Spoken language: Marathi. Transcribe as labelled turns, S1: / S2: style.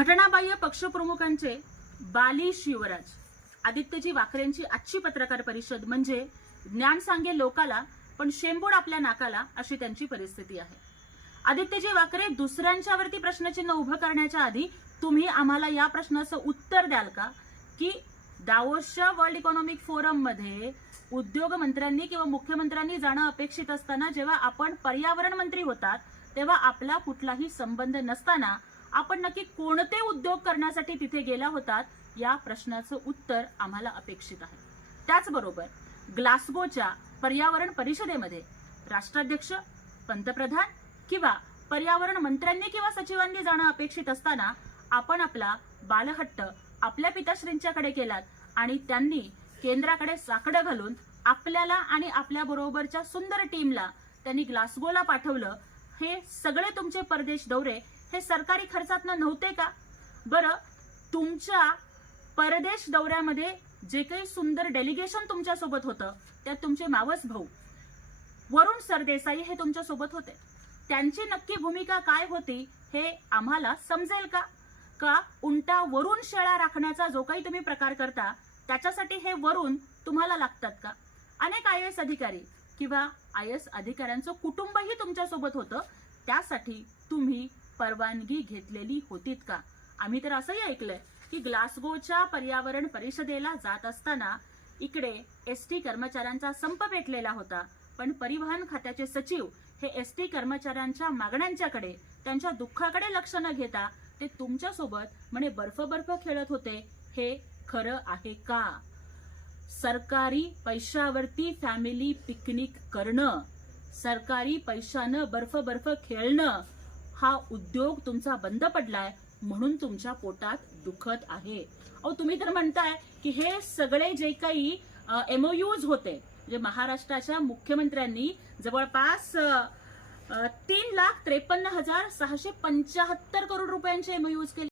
S1: घटनाबाह्य पक्षप्रमुखांचे बाली शिवराज आदित्यजी वाकरेंची आजची पत्रकार परिषद म्हणजे ज्ञान सांगे लोकाला पण शेंबोड आपल्या नाकाला अशी त्यांची परिस्थिती आहे आदित्यजी वाकरे दुसऱ्यांच्यावरती प्रश्नचिन्ह उभं करण्याच्या आधी तुम्ही आम्हाला या प्रश्नाचं उत्तर द्याल का की दावोसच्या वर्ल्ड इकॉनॉमिक फोरममध्ये उद्योग मंत्र्यांनी किंवा मुख्यमंत्र्यांनी जाणं अपेक्षित असताना जेव्हा आपण पर्यावरण मंत्री होतात तेव्हा आपला कुठलाही संबंध नसताना आपण नक्की कोणते उद्योग करण्यासाठी तिथे गेला होतात या प्रश्नाचं उत्तर आम्हाला अपेक्षित आहे त्याचबरोबर ग्लासगोच्या पर्यावरण परिषदेमध्ये राष्ट्राध्यक्ष पंतप्रधान किंवा पर्यावरण मंत्र्यांनी किंवा सचिवांनी जाणं अपेक्षित असताना आपण आपला बालहट्ट आपल्या पिताश्रींच्याकडे केलात आणि त्यांनी केंद्राकडे साकडं घालून आपल्याला आणि आपल्याबरोबरच्या सुंदर टीमला त्यांनी ग्लासगोला पाठवलं हे सगळे तुमचे परदेश दौरे हे सरकारी खर्चात नव्हते का बरं तुमच्या परदेश दौऱ्यामध्ये जे काही सुंदर डेलिगेशन सोबत होतं त्यात तुमचे मावस भाऊ वरुण सरदेसाई हे तुमच्या सोबत होते त्यांची नक्की भूमिका काय होती हे आम्हाला समजेल का का उंटा वरून शेळा राखण्याचा जो काही तुम्ही प्रकार करता त्याच्यासाठी हे वरून तुम्हाला लागतात का अनेक आय एस अधिकारी किंवा आय एस अधिकाऱ्यांचं कुटुंबही तुमच्यासोबत होतं त्यासाठी तुम्ही परवानगी घेतलेली होतीत का आम्ही तर असंही ऐकलंय की ग्लासगोच्या पर्यावरण परिषदेला जात असताना इकडे एस टी कर्मचाऱ्यांचा संप पेटलेला होता पण परिवहन खात्याचे सचिव हे एस टी कर्मचाऱ्यांच्या मागण्यांच्याकडे त्यांच्या दुःखाकडे लक्ष न घेता ते तुमच्यासोबत म्हणे बर्फ बर्फ खेळत होते हे खरं आहे का सरकारी पैशावरती फॅमिली पिकनिक करणं सरकारी पैशानं बर्फ बर्फ खेळणं हा उद्योग तुमचा बंद पडलाय म्हणून तुमच्या पोटात दुखत आहे अहो तुम्ही तर म्हणताय की हे सगळे जे काही एमओयूज होते म्हणजे महाराष्ट्राच्या मुख्यमंत्र्यांनी जवळपास तीन लाख त्रेपन्न हजार सहाशे पंचाहत्तर करोड रुपयांचे एमओयूज केले